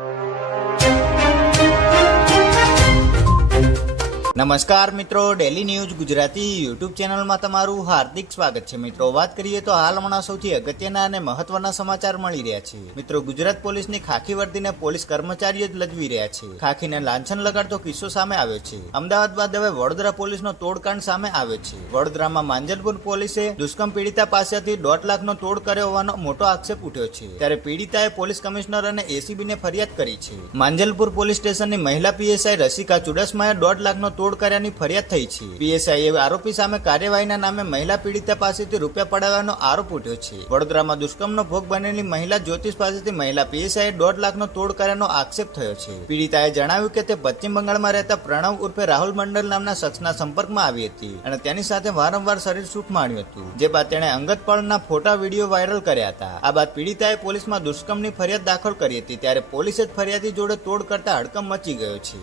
you. નમસ્કાર મિત્રો daily news Gujarati YouTube ચેનલમાં તમારું હાર્દિક સ્વાગત છે. મિત્રો, વાત કરીએ તો હાલ હમણાં સૌથી અગત્યના અને મહત્વના સમાચાર મળી રહ્યા છે. મિત્રો, ગુજરાત પોલીસની ખાખી વર્દીને પોલીસ કર્મચારીઓ જ લજવી રહ્યા છે. ખાખીને લાંછન લગાડતો કિસ્સો સામે આવ્યો છે. અમદાવાદ બાદ હવે વડોદરા પોલીસનો તોડકાંડ સામે આવ્યો છે. વડોદરામાં માંજલપુર પોલીસે દુષ્કર્મ પીડિતા પાસેથી દોઢ લાખનો તોડ કર્યો હોવાનો મોટો આક્ષેપ ઉઠ્યો છે. ત્યારે પીડિતાએ પોલીસ કમિશનર અને એસીબીને ફરિયાદ કરી છે. માંજલપુર પોલીસ સ્ટેશનની મહિલા પીએસઆઈ રસિકા ચુડાસમાએ દોઢ લાખનો તોડ કર્યાની ફરિયાદ થઈ છે. પીએસઆઈએ આરોપી સામે કાર્યવાહીના નામે મહિલા પીડિતા પાસેથી રૂપિયા પડાવવાનો આરોપ ઉઠ્યો છે. વડોદરામાં દુષ્કર્મનો ભોગ બનેલી મહિલા જ્યોતિષ પાસેથી મહિલા પીએસઆઈએ દોઢ લાખનો તોડ કર્યાનો આક્ષેપ થયો છે. પીડિતાએ જણાવ્યું કે તે પશ્ચિમ બંગાળમાં રહેતા પ્રણવ ઉર્ફે રાહુલ મંડલ નામના શખ્સના સંપર્કમાં આવી હતી અને તેની સાથે વારંવાર શરીર સુખ માણ્યું હતું, જે બાદ તેણે અંગત પળના ફોટા વીડિયો વાયરલ કર્યા હતા. આ બાદ પીડિતાએ પોલીસમાં દુષ્કર્મની ફરિયાદ દાખલ કરી હતી, ત્યારે પોલીસે જ ફરિયાદી જોડે તોડ કરતા હડકંપ મચી ગયો છે.